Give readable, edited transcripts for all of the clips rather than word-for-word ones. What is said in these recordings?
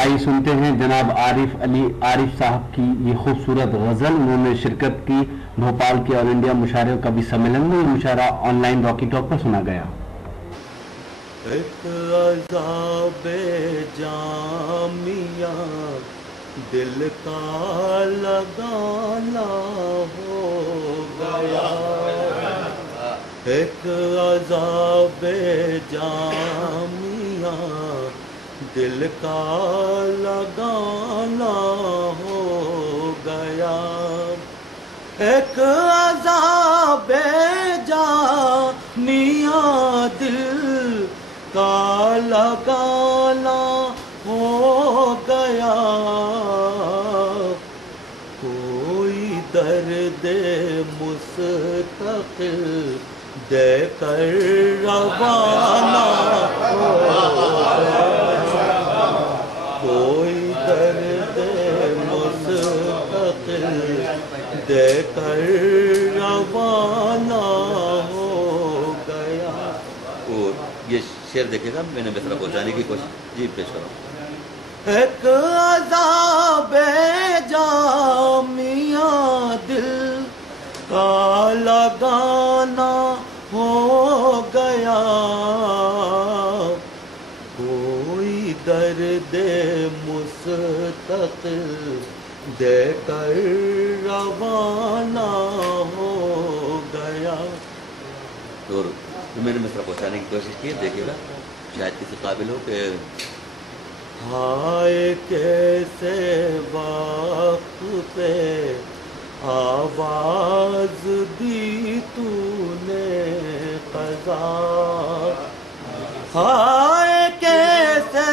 آئیے سنتے ہیں جناب عارف صاحب کی یہ خوبصورت غزل. انہوں نے شرکت کی بھوپال کے آل انڈیا مشاعرے کبھی سمیلن میں. یہ مشاعرہ آن لائن راکی ٹاک پر سنا گیا. ایک عذاب جامعہ دل کا لگانا ہو گیا. ایک عذاب جامعہ دل کا لگانا ہو گیا. ایک عذاب جامعہ دل کا لگانا ہو گیا. کوئی درد مستقل دے کر روانہ ہو گیا. کوئی درد مستقل دے کر روانہ ہو گیا. اور یہ شعر دیکھے گا میں نے مثلا پہنچانے کی کوشش جی پیش کروں. ایک عذاب جامعہ دل کا لگانا ہو گیا. کوئی درد مستقل دے کر روانہ ہو گیا. اور میں نے مثلا پہنچانے کی کوشش کی, دیکھیے گا شاید کسی قابل ہو کہ ہائے کیسے وقت پہ آواز دی تو نے قضا. ہائے کیسے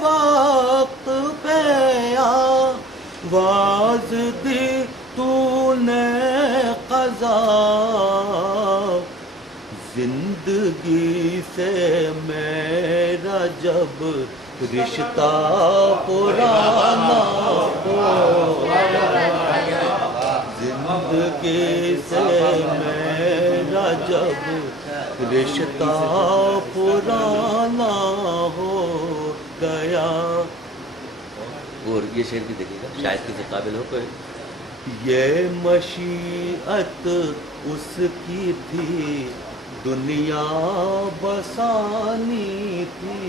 وقت پہ آواز دی تو نے قضا. زندگی سے میرا جب رشتہ پرانا ہو گیا. زندگی سے میرا جب رشتہ پرانا ہو گیا. اور یہ شعر بھی دیکھیے گا شاید کسی قابل ہو کوئی. یہ مشیت اس کی تھی دنیا بسانی تھی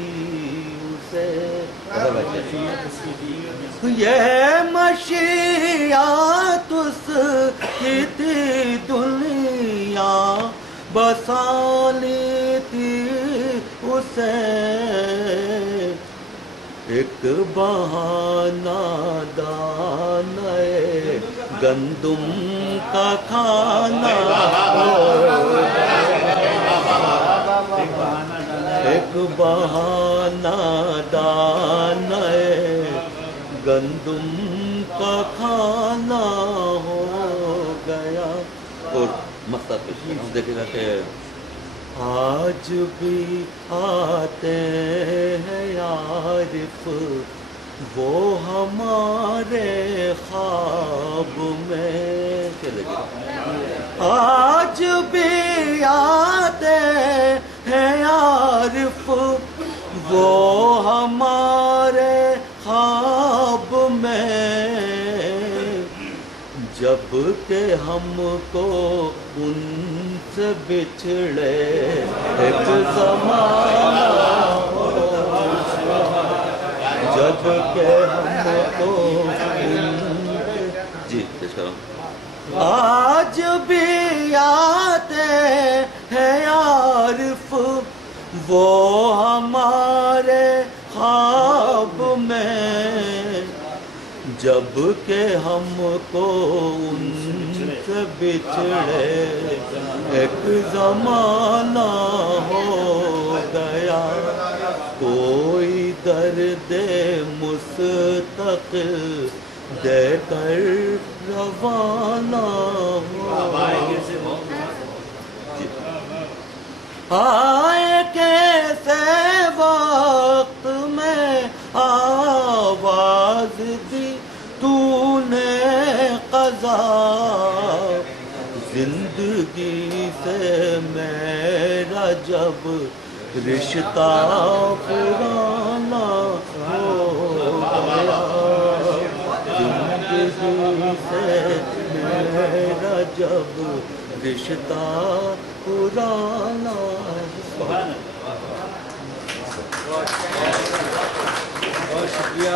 اسے. یہ مشیت اس کی تھی دنیا بسانی تھی اسے. ایک بہانہ دانے گندم کا کھانا ہو گیا. ایک بہانہ دانے گندم کا کھانا ہو گیا. اور مقصد دیکھے گا کہ آج بھی آتے ہیں عارف وہ ہمارے خواب میں. آج بھی آتے ہیں عارف وہ ہمارے خواب میں. جب کہ ہم کو ان سے بچھڑے ایک زمانہ ہو. جب کہ ہم کو جی پیش کروں. آج بھی آتے ہیں عارف وہ ہمارے خواب میں. جب کہ ہم کو ان سے بچھڑے ایک زمانہ ہو گیا. کوئی درد مستقل دے کر روانہ ہو. آئے کیسے وقت میں آواز دی تو نے قضا. زندگی سے میرا جب رشتہ پرانا ہو میرا جب رشتہ پرانا. بہت شکریہ.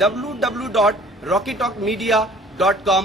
www.rockytalkmedia.com